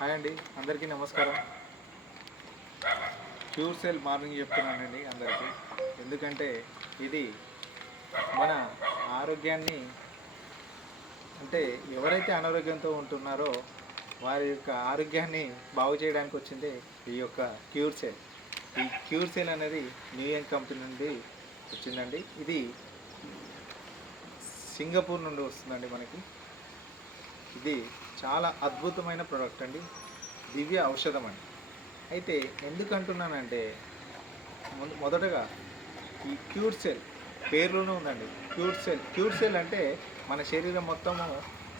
Hi అండి, అందరికీ నమస్కారం. క్యూర్ సెల్ మార్నింగ్ చెప్తున్నానండి అందరికీ. ఎందుకంటే ఇది మన ఆరోగ్యాన్ని, అంటే ఎవరైతే అనారోగ్యంతో ఉంటున్నారో వారి యొక్క ఆరోగ్యాన్ని బాగు చేయడానికి వచ్చిందే ఈ యొక్క క్యూర్ సెల్. ఈ క్యూర్ సెల్ అనేది న్యూయన్ కంపెనీ నుండి వచ్చిందండి. ఇది సింగపూర్ నుండి వస్తుందండి మనకి. ఇది చాలా అద్భుతమైన ప్రోడక్ట్ అండి, దివ్య ఔషధం అండి. అయితే ఎందుకు అంటున్నానంటే, మొదటగా ఈ క్యూర్ సెల్ పేరులోనే ఉందండి. క్యూర్ సెల్ అంటే మన శరీరం మొత్తము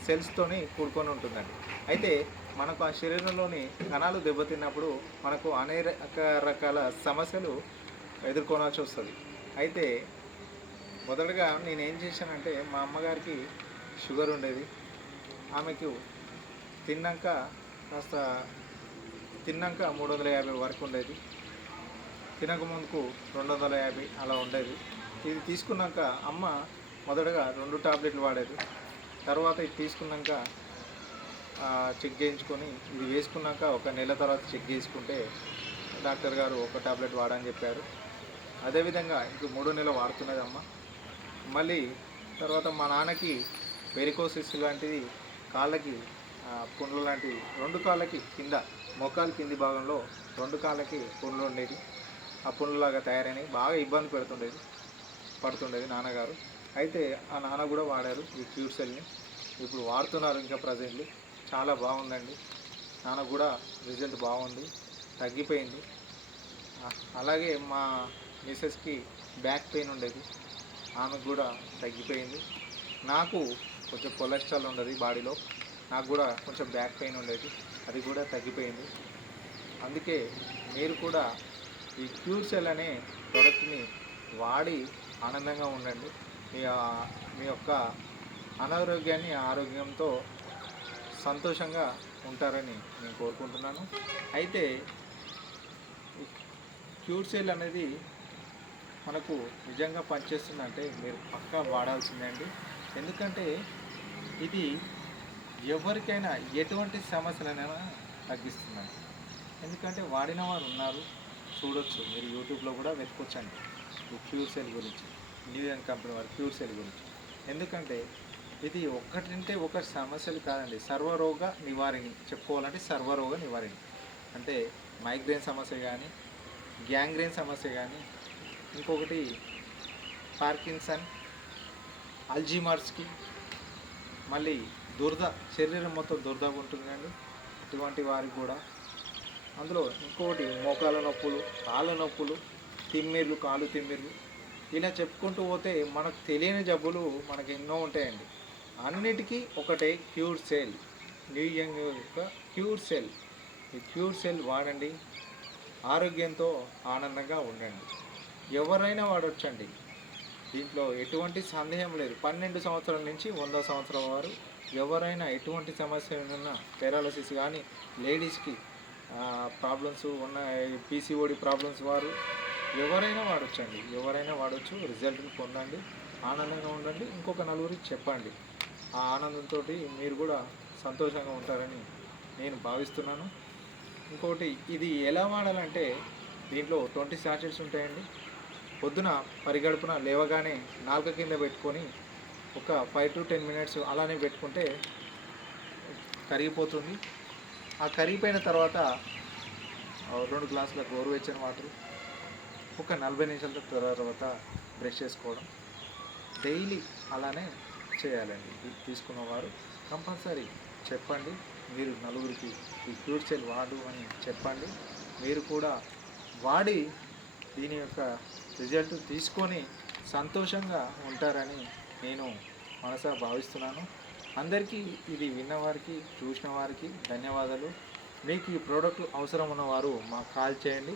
సెల్స్తోని కూడుకొని ఉంటుందండి. అయితే మనకు ఆ శరీరంలోని కణాలు దెబ్బతిన్నప్పుడు మనకు అనేక రకాల సమస్యలు ఎదుర్కోవాల్సి వస్తుంది. అయితే మొదటగా నేను ఏం చేశానంటే, మా అమ్మగారికి షుగర్ ఉండేది. ఆమెకు తిన్నాక కాస్త 350 వరకు ఉండేది. తినక ముందుకు 250 అలా ఉండేది. ఇది తీసుకున్నాక అమ్మ మొదటగా 2 టాబ్లెట్లు వాడేది. తర్వాత ఇది తీసుకున్నాక చెక్ చేయించుకొని, ఇది వేసుకున్నాక ఒక నెల తర్వాత చెక్ చేసుకుంటే డాక్టర్ గారు ఒక టాబ్లెట్ వాడని చెప్పారు. అదేవిధంగా ఇంక 3 నెలలు వాడుతున్నది అమ్మ. మళ్ళీ తర్వాత మా నాన్నకి వెరికోసిస్ లాంటిది, కాళ్ళకి పుండ్లు లాంటివి 2 కాళ్ళకి కింద, మోకాలు కింది భాగంలో 2 కాళ్ళకి పుండ్లు ఉండేది. ఆ పుండ్లులాగా తయారైనవి, బాగా ఇబ్బంది పడుతుండేది నాన్నగారు. అయితే ఆ నాన్న కూడా వాడారు ఈ క్యూర్ సెల్ని. ఇప్పుడు వాడుతున్నారు ఇంకా ప్రజెంట్లీ. చాలా బాగుందండి. నాన్న కూడా రిజల్ట్ బాగుంది, తగ్గిపోయింది. అలాగే మా మిసెస్కి బ్యాక్ పెయిన్ ఉండేది, ఆమెకు కూడా తగ్గిపోయింది. నాకు కొంచెం కొలెస్ట్రాల్ ఉండేది బాడీలో, నాకు కూడా కొంచెం బ్యాక్ పెయిన్ ఉండేది, అది కూడా తగ్గిపోయింది. అందుకే మీరు కూడా ఈ క్యూర్ సెల్ అనే ప్రోడక్ట్ని వాడి ఆనందంగా ఉండండి. మీ యొక్క అనారోగ్యాన్ని ఆరోగ్యంతో సంతోషంగా ఉంటారని నేను కోరుకుంటున్నాను. అయితే క్యూర్ సెల్ అనేది మనకు నిజంగా పనిచేస్తుందంటే మీరు పక్కా వాడాల్సిందే అండి. ఎందుకంటే ఇది ఎవరికైనా ఎటువంటి సమస్యలనైనా తగ్గిస్తుందండి. ఎందుకంటే వాడిన వారు ఉన్నారు, చూడొచ్చు, మీరు యూట్యూబ్లో కూడా వెతుకొచ్చండి ఈ క్యూర్ సెల్ గురించి, న్యూయన్ కంపెనీ వారి క్యూర్ సెల్ గురించి. ఎందుకంటే ఇది ఒక్కటంటే ఒక సమస్యలు కాదండి, సర్వరోగ నివారిణి. చెప్పుకోవాలంటే సర్వరోగ నివారిణి అంటే మైగ్రేన్ సమస్య కానీ, గ్యాంగ్రేన్ సమస్య కానీ, ఇంకొకటి పార్కిన్సన్, అల్జీమర్స్కి, మళ్ళీ శరీరం మొత్తం దురదగా ఉంటుందండి ఇటువంటి వారికి కూడా. అందులో ఇంకొకటి మోకాల నొప్పులు, కాళ్ళ నొప్పులు, తిమ్మిర్లు, కాలు తిమ్మిర్లు, ఇలా చెప్పుకుంటూ పోతే మనకు తెలియని జబ్బులు మనకు ఎన్నో ఉంటాయండి. అన్నిటికీ ఒకటే క్యూర్ సెల్, న్యూయన్ యొక్క క్యూర్ సెల్. ఈ క్యూర్ సెల్ వాడండి, ఆరోగ్యంతో ఆనందంగా ఉండండి. ఎవరైనా వాడొచ్చండి, దీంట్లో ఎటువంటి సందేహం లేదు. 12 సంవత్సరాల నుంచి 100 సంవత్సరాల వారు ఎవరైనా ఎటువంటి సమస్య ఉన్నా, పారాలసిస్ కానీ, లేడీస్కి ప్రాబ్లమ్స్ ఉన్న, పీసీఓడి ప్రాబ్లమ్స్ వారు ఎవరైనా వాడొచ్చండి, ఎవరైనా వాడచ్చు. రిజల్ట్ని పొందండి, ఆనందంగా ఉండండి, ఇంకొక నలుగురికి చెప్పండి. ఆ ఆనందంతో మీరు కూడా సంతోషంగా ఉంటారని నేను భావిస్తున్నాను. ఇంకొకటి, ఇది ఎలా వాడాలంటే దీంట్లో 20 శాచెట్స్ ఉంటాయండి. పొద్దున పరిగడుపున లేవగానే నాలుక కింద పెట్టుకొని ఒక 5 to 10 మినిట్స్ అలానే పెట్టుకుంటే కరిగిపోతుంది. ఆ కరిగిపోయిన తర్వాత 2 గ్లాసుల గోరువెచ్చని వాటర్, ఒక 40 నిమిషాల తర్వాత బ్రష్ చేసుకోవడం. డైలీ అలానే చేయాలండి. తీసుకున్నవారు కంపల్సరీ చెప్పండి, మీరు నలుగురికి ఈ క్యూర్ సెల్ వాడు అని చెప్పండి. మీరు కూడా వాడి దీని యొక్క రిజల్ట్ తీసుకొని సంతోషంగా ఉంటారని నేను మనసా భావిస్తున్నాను. అందరికీ ఇది విన్నవారికి, చూసిన వారికి ధన్యవాదాలు. మీకు ఈ ప్రోడక్ట్ అవసరం ఉన్నవారు మాకు కాల్ చేయండి.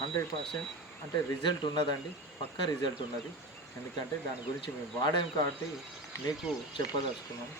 100% అంటే రిజల్ట్ ఉన్నదండి, పక్కా రిజల్ట్ ఉన్నది. ఎందుకంటే దాని గురించి మేము వాడాం కాబట్టి మీకు చెప్పదలుచుకున్నాను.